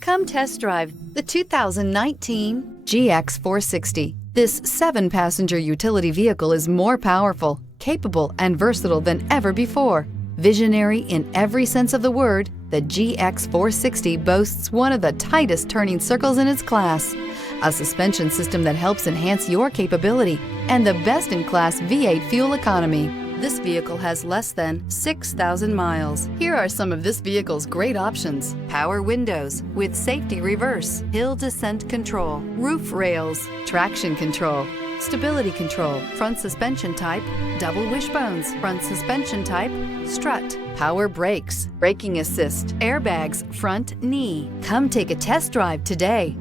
Come test drive the 2019 GX 460. This 7-passenger utility vehicle is more powerful, capable, and versatile than ever before. Visionary in every sense of the word, the GX 460 boasts one of the tightest turning circles in its class, a suspension system that helps enhance your capability, and the best-in-class V8 fuel economy. This vehicle has less than 6,000 miles. Here are some of this vehicle's great options: power windows with safety reverse, hill descent control, roof rails, traction control, stability control, front suspension type, double wishbones, front suspension type, strut, power brakes, braking assist, airbags, front knee. Come take a test drive today.